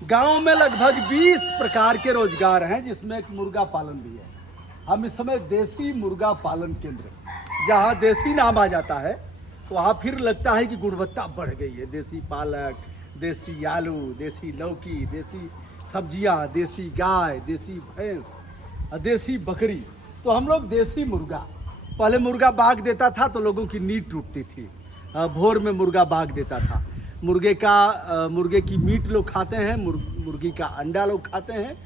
गांव में लगभग 20 प्रकार के रोजगार हैं, जिसमें एक मुर्गा पालन भी है। हम इस समय देसी मुर्गा पालन केंद्र, जहां देसी नाम आ जाता है तो वहाँ फिर लगता है कि गुणवत्ता बढ़ गई है। देसी पालक, देसी आलू, देसी लौकी, देसी सब्जियां, देसी गाय, देसी भैंस, देसी बकरी। तो हम लोग देसी मुर्गा, पहले मुर्गा बाग देता था तो लोगों की नींद टूटती थी। भोर में मुर्गा बाग देता था। मुर्गे की मीट लोग खाते हैं, मुर्गी का अंडा लोग खाते हैं।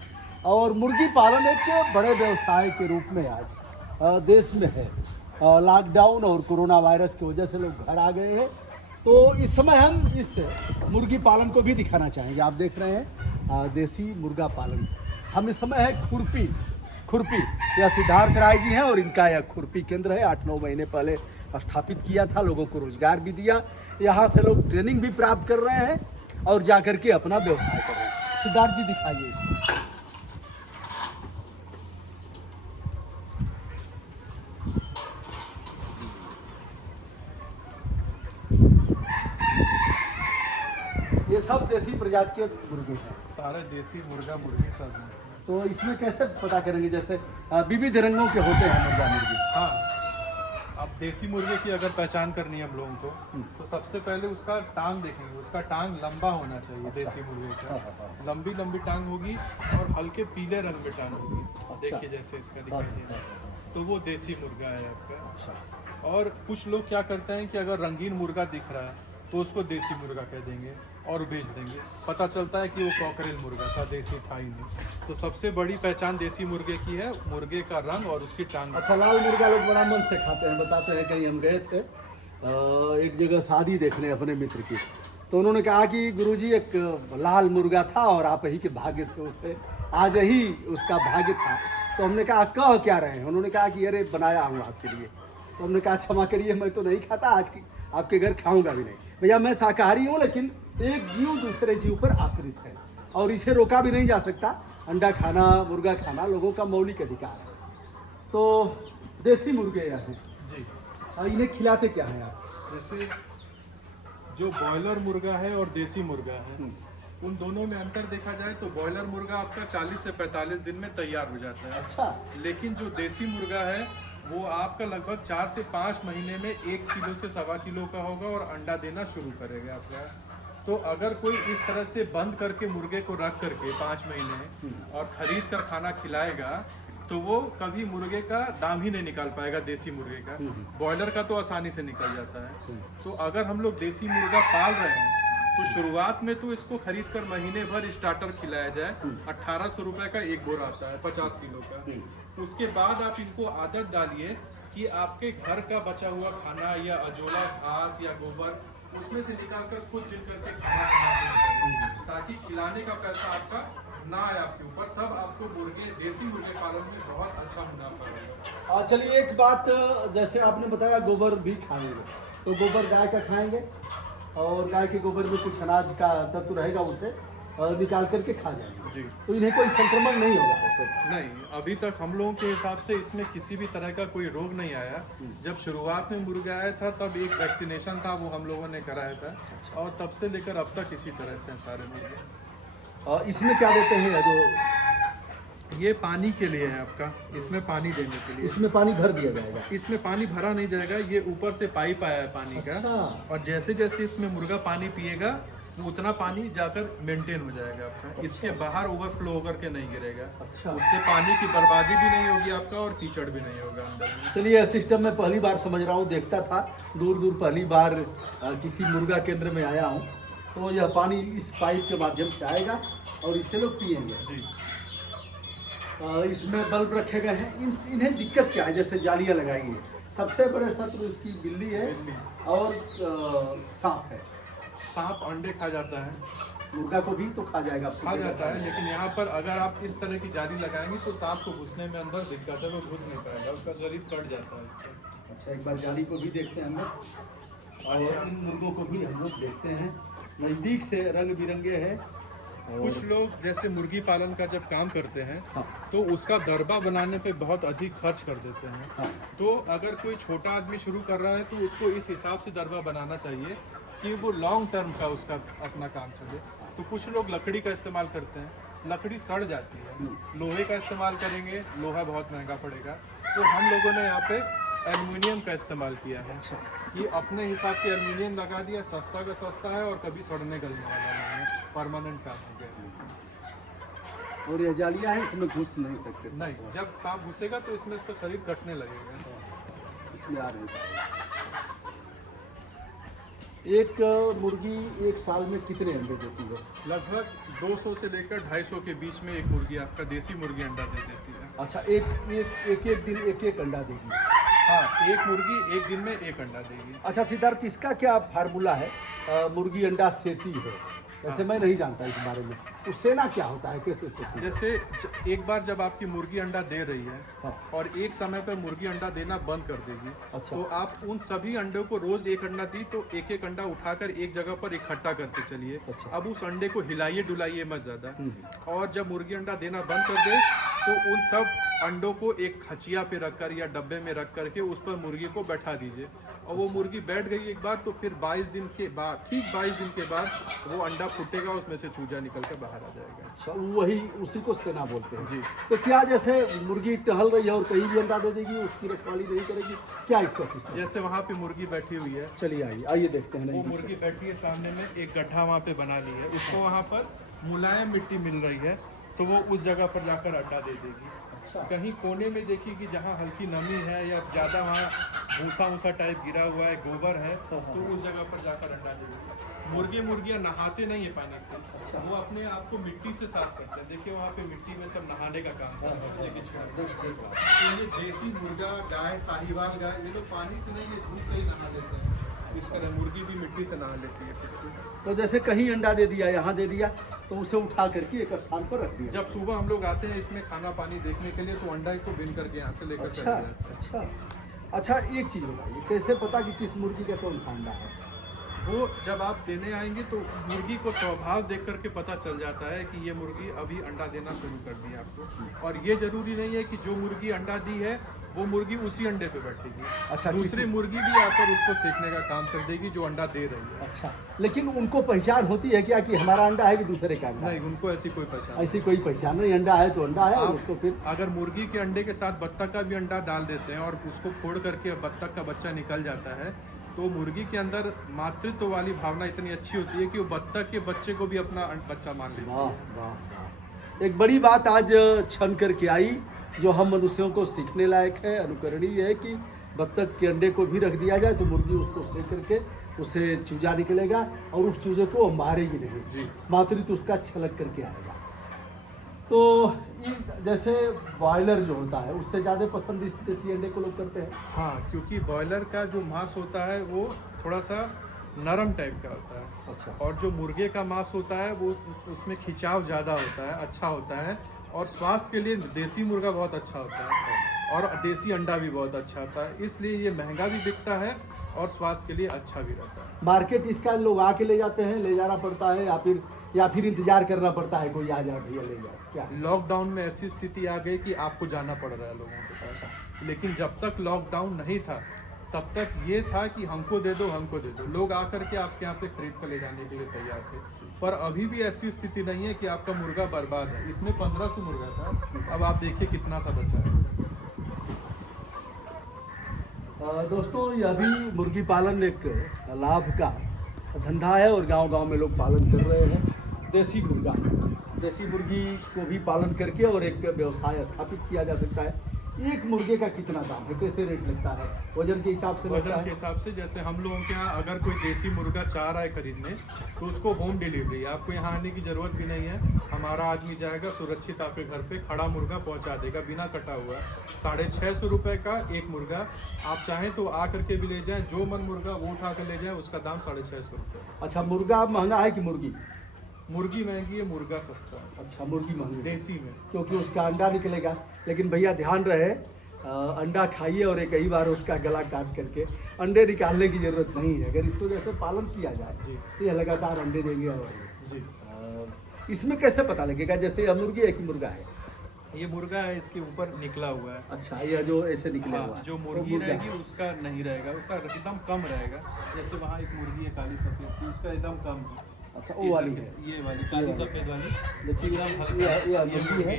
और मुर्गी पालन एक बड़े व्यवसाय के रूप में आज देश में है। लॉकडाउन और कोरोना वायरस की वजह से लोग घर आ गए हैं, तो इस समय हम इस मुर्गी पालन को भी दिखाना चाहेंगे। आप देख रहे हैं देसी मुर्गा पालन। हम इस समय है खुरपी, यह सिद्धार्थ राय जी हैं और इनका यह खुरपी केंद्र है। 8-9 महीने पहले स्थापित किया था, लोगों को रोजगार भी दिया। यहाँ से लोग ट्रेनिंग भी प्राप्त कर रहे हैं और जाकर के अपना व्यवसाय कर रहे हैं। सिद्धार्थ जी दिखाइए इसको। ये सब देसी प्रजाति के मुर्गे हैं, सारे देसी मुर्गा मुर्गी सब हैं। तो इसमें कैसे पता करेंगे? जैसे विविध रंगों के होते हैं मुर्गा मुर्गी। हाँ, अब देसी मुर्गे की अगर पहचान करनी है हम लोगों को, तो सबसे पहले उसका टांग देखेंगे। उसका टांग लंबा होना चाहिए। अच्छा। देसी मुर्गे का हाँ। लंबी लंबी टांग होगी और हल्के पीले रंग में टांग होगी। अच्छा। देखिए जैसे इसका दिखाई दे रहा है, तो वो देसी मुर्गा है आपका। अच्छा। और कुछ लोग क्या करते हैं कि अगर रंगीन मुर्गा दिख रहा है तो उसको देसी मुर्गा कह देंगे और बेच देंगे। पता चलता है कि वो कॉकरेल मुर्गा था, देसी था ही नहीं। तो सबसे बड़ी पहचान देसी मुर्गे की है मुर्गे का रंग और उसकी टांग। अच्छा, लाल मुर्गा लोग बड़ा मन से खाते हैं। बताते हैं कहीं हम गए थे एक जगह शादी देखने अपने मित्र की, तो उन्होंने कहा कि गुरुजी एक लाल मुर्गा था और आप ही के भाग्य से उसे आज ही उसका भाग्य था। तो हमने कहा कह क्या रहे हैं? उन्होंने कहा कि अरे बनाया हूँ आपके लिए। तो हमने कहा क्षमा करिए, मैं तो नहीं खाता, आज की आपके घर खाऊंगा भी नहीं। भैया मैं शाकाहारी हूँ, लेकिन एक जीव दूसरे जीव पर आश्रित है और इसे रोका भी नहीं जा सकता। अंडा खाना, मुर्गा खाना लोगों का मौलिक अधिकार है। तो देसी मुर्गे यह हैं जी। इन्हें खिलाते क्या हैं आप? जैसे जो बॉयलर मुर्गा है और देसी मुर्गा है, उन दोनों में अंतर देखा जाए तो बॉयलर मुर्गा आपका 40 से 45 दिन में तैयार हो जाता है। अच्छा। लेकिन जो देसी मुर्गा है वो आपका लगभग 4 से 5 महीने में 1 किलो से 1.25 किलो का होगा और अंडा देना शुरू करेगा आपका। तो अगर कोई इस तरह से बंद करके मुर्गे को रख करके 5 महीने और खरीद कर खाना खिलाएगा तो वो कभी मुर्गे का दाम ही नहीं निकाल पाएगा देसी मुर्गे का। बॉयलर का तो आसानी से निकल जाता है। तो अगर हम लोग देसी मुर्गा पाल रहे हैं तो शुरुआत में तो इसको खरीद कर महीने भर स्टार्टर खिलाया जाए। 1800 रुपए का एक बोरा आता है 50 किलो का। उसके बाद आप इनको आदत डालिए कि आपके घर का बचा हुआ खाना या अजोला घास या गोबर उसमें से निकाल कर खुद जिल करके खाना बनाना, ताकि खिलाने का पैसा आपका ना आए आपके ऊपर। तब आपको देसी मुर्गे पालन में बहुत अच्छा मुनाफा होगा। चलिए एक बात, जैसे आपने बताया गोबर भी खाएंगे, तो गोबर गाय का खाएंगे और गाय के गोबर में कुछ अनाज का तत्व रहेगा, उसे निकाल करके खा जाएंगे जी। तो इन्हें कोई संक्रमण नहीं होगा उससे? नहीं, अभी तक हम लोगों के हिसाब से इसमें किसी भी तरह का कोई रोग नहीं आया। जब शुरुआत में मुर्गा आया था तब एक वैक्सीनेशन था, वो हम लोगों ने कराया था। और तब से लेकर अब तक इसी तरह से सारे मुर्गे। इसमें क्या देते हैं? जो ये पानी के लिए है आपका, इसमें पानी देने के लिए। इसमें पानी भर दिया जाएगा? इसमें पानी भरा नहीं जाएगा, ये ऊपर से पाइप आया है पानी का। अच्छा। और जैसे जैसे इसमें मुर्गा पानी पिएगा उतना पानी जाकर मेंटेन हो जाएगा आपका। अच्छा। इसके बाहर ओवरफ्लो होकर के नहीं गिरेगा। अच्छा। उससे पानी की बर्बादी भी नहीं होगी आपका और कीचड़ भी नहीं होगा अंदर में। चलिए, सिस्टम में पहली बार समझ रहा हूँ, देखता था दूर दूर, पहली बार किसी मुर्गा केंद्र में आया हूँ। तो यह पानी इस पाइप के माध्यम से आएगा और इसे लोग पिएंगे। जी। इसमें बल्ब रखे गए हैं। इन्हें दिक्कत क्या है? जैसे जालियाँ लगाई हैं, सबसे बड़े शत्रु इसकी बिल्ली है और सांप है। सांप अंडे खा जाता है, मुर्गा को भी तो खा जाएगा, खा जाता है। लेकिन यहाँ पर अगर आप इस तरह की जाली लगाएंगे तो सांप को घुसने में अंदर दिक्कत है, वो घुस नहीं पाएगा, उसका शरीर कट जाता है इससे। अच्छा, एक बार जाली को भी देखते हैं हम लोग और इन मुर्गों को भी हम लोग देखते हैं नज़दीक से। रंग बिरंगे हैं। कुछ लोग जैसे मुर्गी पालन का जब काम करते हैं हाँ। तो उसका दरबा बनाने पे बहुत अधिक खर्च कर देते हैं। हाँ। तो अगर कोई छोटा आदमी शुरू कर रहा है तो उसको इस हिसाब से दरबा बनाना चाहिए कि वो लॉन्ग टर्म का उसका अपना काम चले। तो कुछ लोग लकड़ी का इस्तेमाल करते हैं, लकड़ी सड़ जाती है। लोहे का इस्तेमाल करेंगे, लोहा बहुत महंगा पड़ेगा। तो हम लोगों ने यहाँ पे एल्युमिनियम का इस्तेमाल किया है। अच्छा, ये अपने हिसाब से एल्युमिनियम लगा दिया, सस्ता का सस्ता है और कभी सड़ने गलने वाला नहीं है, परमानेंट काम हो गया। और ये जालियाँ हैं, इसमें घुस नहीं सकते सांप। नहीं, जब सांप घुसेगा तो इसमें इसका शरीर कटने लगेगा। इसमें आ रही है। एक मुर्गी एक साल में कितने अंडे देती है? लगभग 200 से लेकर 250 के बीच में एक मुर्गी, आपका देसी मुर्गी अंडा दे देती है। अच्छा, एक दिन एक अंडा देगी। हाँ, एक मुर्गी एक दिन में एक अंडा देगी। अच्छा सिद्धार्थ, इसका क्या फार्मूला है? मुर्गी अंडा सेती है, वैसे मैं नहीं जानता इस बारे में। तो सेना क्या होता है, कैसे सेती है? जैसे एक बार जब आपकी मुर्गी अंडा दे रही है हाँ। और एक समय पर मुर्गी अंडा देना बंद कर देगी, अच्छा। तो आप उन सभी अंडों को रोज एक अंडा दी तो एक एक अंडा उठाकर एक जगह पर इकट्ठा करते चलिए। अच्छा। अब उस अंडे को हिलाइए डुलाइए मत ज्यादा। और जब मुर्गी अंडा देना बंद कर दे तो उन सब अंडों को एक खचिया पे रखकर या डब्बे में रख करके उस पर मुर्गी को बैठा दीजिए। और वो मुर्गी बैठ गई एक बार तो फिर 22 दिन के बाद, ठीक 22 दिन के बाद वो अंडा फूटेगा, उसमें से चूजा निकल कर बाहर आ जाएगा। अच्छा, वही उसी को सेना बोलते हैं जी। तो क्या जैसे मुर्गी टहल रही है और कहीं भी अंडा दे देगी, उसकी रखवाली नहीं करेगी, क्या इसका सिस्टम? जैसे वहाँ पे मुर्गी बैठी हुई है, चलिए आइए देखते हैं। वो नहीं मुर्गी बैठी है सामने में, एक गड्ढा वहाँ पे बना ली है, उसको वहाँ पर मुलायम मिट्टी मिल रही है तो वो उस जगह पर जाकर अंडा दे देगी। अच्छा, कहीं कोने में देखिए कि जहाँ हल्की नमी है या ज़्यादा वहाँ भूसा ऊसा टाइप गिरा हुआ है, गोबर है, तो उस जगह पर जाकर अंडा दे देगी। मुर्गियाँ नहाते नहीं है पानी से। अच्छा। वो अपने आप को मिट्टी से साफ करते हैं। देखिए वहाँ पे मिट्टी में सब नहाने का काम करते हैं, लेकिन छिड़कते हैं। तो ये देसी मुर्गा, गाय, साहिवाल गाय, ये लोग पानी से नहीं, ये धूप से ही नहा लेते हैं। इस तरह मुर्गी भी मिट्टी से नहा लेती है। तो जैसे कहीं अंडा दे दिया, यहाँ दे दिया, तो उसे उठा करके एक स्थान पर रख दिया। जब सुबह हम लोग आते हैं इसमें खाना पानी देखने के लिए तो अंडा को बिन करके यहाँ से लेकर अच्छा, चले जाते हैं। अच्छा, एक चीज़ बताइए, कैसे पता कि किस मुर्गी का कौन सा अंडा है? वो जब आप देने आएंगे तो मुर्गी को स्वभाव देख करके पता चल जाता है कि ये मुर्गी अभी अंडा देना शुरू कर दी आपको। और ये जरूरी नहीं है कि जो मुर्गी अंडा दी है वो मुर्गी उसी अंडे पे बैठेगी। अच्छा, दूसरी मुर्गी भी आकर उसको सेकने का काम कर देगी जो अंडा दे रही है। अच्छा, लेकिन उनको पहचान होती है क्या कि हमारा अंडा है कि दूसरे का अंडा? नहीं, उनको ऐसी कोई पहचान ऐसी कोई पहचान नहीं, अंडा है तो अंडा है। और आप उसको फिर अगर मुर्गी के अंडे के साथ बत्तख का भी अंडा डाल देते हैं और उसको फोड़ करके बत्तख का बच्चा निकल जाता है तो मुर्गी के अंदर मातृत्व वाली भावना इतनी अच्छी होती है कि वो बत्तख के बच्चे को भी अपना बच्चा मान लेती है। वाह वाह, एक बड़ी बात आज छन करके आई जो हम मनुष्यों को सीखने लायक है, अनुकरणीय है कि बत्तख के अंडे को भी रख दिया जाए तो मुर्गी उसको सेक करके उसे चूजा निकलेगा और उस चूजे को मारेगी नहीं जी। मातृत्व उसका छलक करके आएगा। तो ये जैसे बॉयलर जो होता है उससे ज़्यादा पसंद इस देसी अंडे को लोग करते हैं। हाँ, क्योंकि बॉयलर का जो मांस होता है वो थोड़ा सा नरम टाइप का होता है। अच्छा, और जो मुर्गे का मांस होता है वो उसमें खिंचाव ज़्यादा होता है, अच्छा होता है। और स्वास्थ्य के लिए देसी मुर्गा बहुत अच्छा होता है और देसी अंडा भी बहुत अच्छा होता है, इसलिए ये महंगा भी बिकता है और स्वास्थ्य के लिए अच्छा भी रहता है। मार्केट इसका लोग आके ले जाते हैं, ले जाना पड़ता है या फिर इंतजार करना पड़ता है कोई आ जाए भैया ले जाए? क्या लॉकडाउन में ऐसी स्थिति आ गई कि आपको जाना पड़ रहा है लोगों के पास। लेकिन जब तक लॉकडाउन नहीं था तब तक ये था कि हमको दे दो, हमको दे दो। लोग आकर के आपके यहाँ से खरीद कर ले जाने के लिए तैयार थे। पर अभी भी ऐसी स्थिति नहीं है कि आपका मुर्गा बर्बाद है। इसमें 1500 मुर्गा था, अब आप देखिए कितना सा बचा है। दोस्तों, यह भी मुर्गी पालन एक लाभ का धंधा है और गांव-गांव में लोग पालन कर रहे हैं। देसी मुर्गी को भी पालन करके और एक व्यवसाय स्थापित किया जा सकता है। एक मुर्गे का कितना दाम है, कैसे रेट लगता है? वजन के हिसाब से लगता वजन है? के हिसाब से, जैसे हम लोगों के यहाँ अगर कोई देसी मुर्गा चाह रहा है खरीदने तो उसको होम डिलीवरी, आपको यहाँ आने की ज़रूरत भी नहीं है। हमारा आदमी जाएगा सुरक्षित आपके घर पे खड़ा मुर्गा पहुँचा देगा बिना कटा हुआ। 650 रुपये का एक मुर्गा। आप चाहें तो आ करके भी ले जाएं, जो मन मुर्गा वो उठा कर ले जाएं, उसका दाम 650 रुपये। अच्छा, मुर्गा महंगा है कि मुर्गी? मुर्गी महंगी है, मुर्गा सस्ता है। अच्छा, मुर्गी महंगी है देसी में, क्योंकि उसका अंडा निकलेगा। लेकिन भैया ध्यान रहे, अंडा खाइए और एक ही बार उसका गला काट करके अंडे निकालने की ज़रूरत नहीं है। अगर इसको जैसे पालन किया जाए जी, तो ये लगातार अंडे देंगे। और जी, इसमें कैसे पता लगेगा जैसे यह मुर्गी है कि मुर्गा है? ये मुर्गा है, इसके ऊपर निकला हुआ है। अच्छा, यह जो ऐसे निकले हुआ हाँ, है जो वो मुर्गी मुर्गा रहेगी है। उसका नहीं रहेगा, उसका एकदम कम रहेगा। जैसे वहाँ एक मुर्गी है काली सफेद सी, उसका एकदम कम है। अच्छा, वो वाली है। ये वाली काली सफेद वाली। देखिए एकदम हल्का। ये मुर्गी है,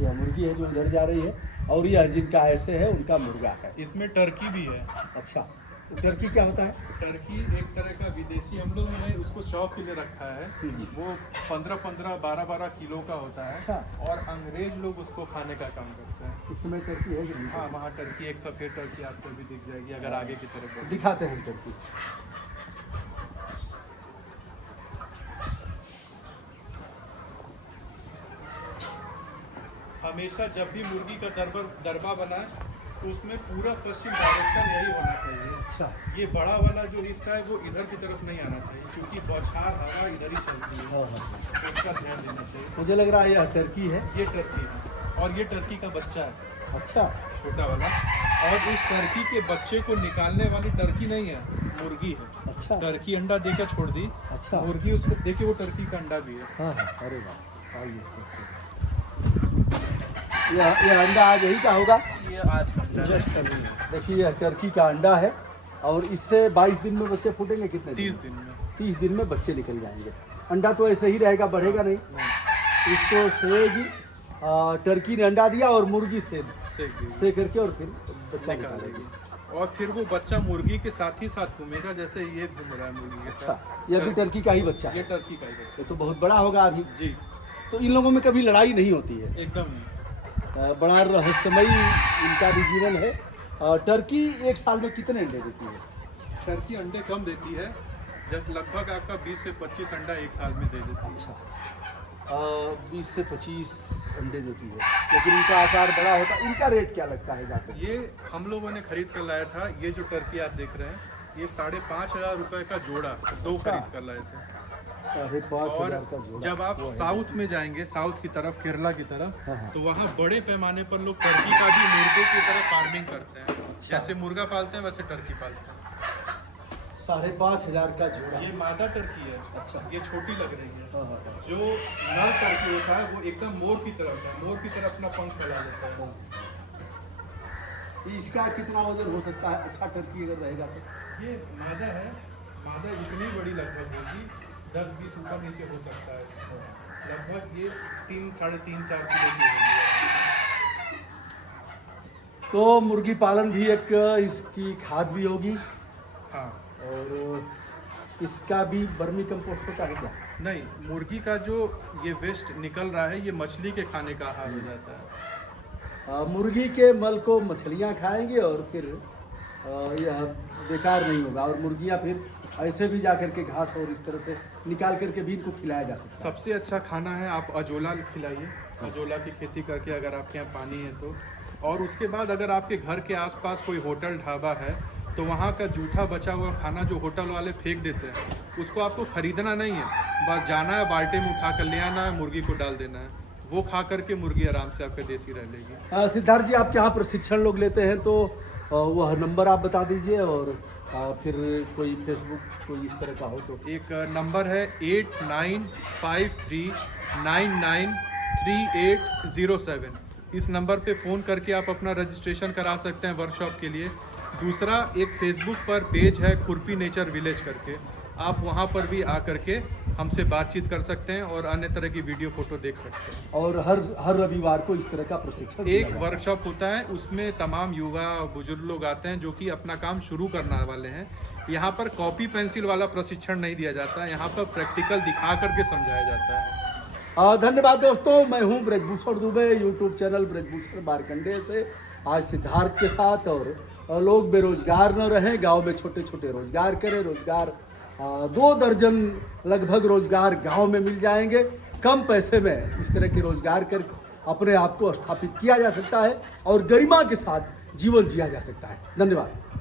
यह मुर्गी है जो इधर जा रही है, और यह जिनका ऐसे है उनका मुर्गा है। इसमें टर्की भी है। अच्छा, तो टर्की क्या होता है? टर्की एक तरह का विदेशी, हम लोगों ने उसको शौक के लिए रखा है। वो 15-15, 12-12 किलो का होता है। अच्छा। और अंग्रेज लोग उसको खाने का काम करते हैं। इसमें टर्की है कि नहीं? हाँ, वहाँ टर्की, एक सफेद टर्की आपको भी दिख जाएगी अगर आगे की तरफ बढ़े। दिखाते हैं टर्की। हमेशा जब भी मुर्गी का दरबा बनाए तो उसमें पूरा पश्चिम डायरेक्शन यही होना चाहिए। अच्छा, ये बड़ा वाला जो हिस्सा है वो इधर की तरफ नहीं आना चाहिए, क्योंकि बौछार हवा इधर ही चलती है, हाँ हाँ। तो इसका ध्यान देना चाहिए। मुझे लग रहा है यह टर्की है। ये टर्की है, और ये टर्की का बच्चा है, अच्छा, छोटा वाला। और इस टर्की के बच्चे को निकालने वाली टर्की नहीं है, मुर्गी है। अच्छा, टर्की अंडा देकर छोड़ दी। अच्छा। मुर्गी उसको देखिए, वो टर्की का अंडा भी है। हाँ हाँ, अरे वाह, आइए। यह अंडा आज यही का होगा। ये आज का अंडा है। जस्ट देखिए, यह टर्की का अंडा है, और इससे 22 दिन में बच्चे फूटेंगे कितने? 30 दिन में। 30 दिन में बच्चे निकल जाएंगे। अंडा तो ऐसे ही रहेगा, बढ़ेगा नहीं। इसको सेगी, टर्की ने अंडा दिया और मुर्गी सेक देगी। से करके और फिर बच्चा निकालेगी। निकालेगी। और फिर वो बच्चा मुर्गी के साथ ही साथ घूमेगा, जैसे ये घूम रहा है मुर्गी के अच्छा, साथ। यह भी टर्की का ही बच्चा है। ये टर्की का ही बच्चा। ये तो बहुत बड़ा होगा अभी। जी, तो इन लोगों में कभी लड़ाई नहीं होती है। एकदम नहीं। बड़ा रहस्यमयी इनका भी जीवन है। टर्की एक साल में कितने अंडे देती है? टर्की अंडे कम देती है, जब लगभग आपका 20 से 25 अंडा एक साल में दे देती है। अच्छा, 20 से 25 अंडे देती है, लेकिन इनका आकार बड़ा होता है। इनका रेट क्या लगता है जाकर? ये हम लोगों ने खरीद कर लाया था। ये जो टर्की आप देख रहे हैं, ये 5,500 रुपए का जोड़ा, 2 अच्छा। खरीद कर लाए थे। 5,500 का और जोड़ा। जब आप साउथ में जाएंगे, साउथ की तरफ, केरला की तरफ, हाँ, हाँ। तो वहाँ बड़े पैमाने पर लोग टर्की का भी मुर्गे की तरह फार्मिंग करते हैं। जैसे मुर्गा पालते हैं वैसे टर्की पालते हैं। 5,500 का जोड़ा। ये मादा टर्की है। अच्छा। ये छोटी लग रही है। हाँ, हाँ, जो नर टर्की होता है वो एकदम मोर की तरफ है, मोर की तरफ अपना पंख फैला देता है। हाँ। इसका कितना वजन हो सकता है? अच्छा टर्की अगर रहेगा तो। ये मादा है, मादा इतनी बड़ी लगभग होगी, 10-20 ऊपर नीचे हो सकता है। लगभग ये 3, 3.5, 4 किलो की होगी। तो मुर्गी पालन भी एक इसकी खाद भी होगी, हाँ। और इसका भी वर्मी कंपोस्ट होता है क्या? नहीं, मुर्गी का जो ये वेस्ट निकल रहा है, ये मछली के खाने का आहार हो जाता है। मुर्गी के मल को मछलियाँ खाएंगे, और फिर यह बेकार नहीं होगा, और मुर्गियाँ फिर ऐसे भी जा करके घास और इस तरह से निकाल करके भी इनको खिलाया जा सकता है। सबसे अच्छा खाना है, आप अजोला खिलाइए। अजोला की खेती करके, अगर आपके यहाँ पानी है तो। और उसके बाद अगर आपके घर के आसपास कोई होटल ढाबा है, तो वहाँ का जूठा बचा हुआ खाना जो होटल वाले फेंक देते हैं, उसको आपको खरीदना नहीं है, बस जाना है, बाल्टी में उठा कर ले आना है, मुर्गी को डाल देना है। वो खा करके मुर्गी आराम से आपका देसी रह लेगी। सिद्धार्थ जी, आपके यहाँ प्रशिक्षण लोग लेते हैं, तो वह नंबर आप बता दीजिए, और फिर कोई फेसबुक कोई इस तरह का हो तो। एक नंबर है 8953993807। इस नंबर पे फ़ोन करके आप अपना रजिस्ट्रेशन करा सकते हैं वर्कशॉप के लिए। दूसरा, एक फेसबुक पर पेज है खुरपी नेचर विलेज करके, आप वहाँ पर भी आ करके हमसे बातचीत कर सकते हैं और अन्य तरह की वीडियो फोटो देख सकते हैं। और हर रविवार को इस तरह का प्रशिक्षण दिया एक जाता है। वर्कशॉप होता है, उसमें तमाम युवा बुजुर्ग लोग आते हैं जो कि अपना काम शुरू करने वाले हैं। यहाँ पर कॉपी पेंसिल वाला प्रशिक्षण नहीं दिया जाता है, यहाँ पर प्रैक्टिकल दिखा करके समझाया जाता है। धन्यवाद दोस्तों, मैं हूँ ब्रजभूषण दुबे, यूट्यूब चैनल ब्रजभूषण मार्कंडेय से आज सिद्धार्थ के साथ। और लोग बेरोजगार न रहें, गांव में छोटे छोटे रोजगार करें। रोजगार 2 दर्जन लगभग रोजगार गांव में मिल जाएंगे। कम पैसे में इस तरह के रोजगार कर अपने आप को स्थापित किया जा सकता है, और गरिमा के साथ जीवन जिया जा सकता है। धन्यवाद।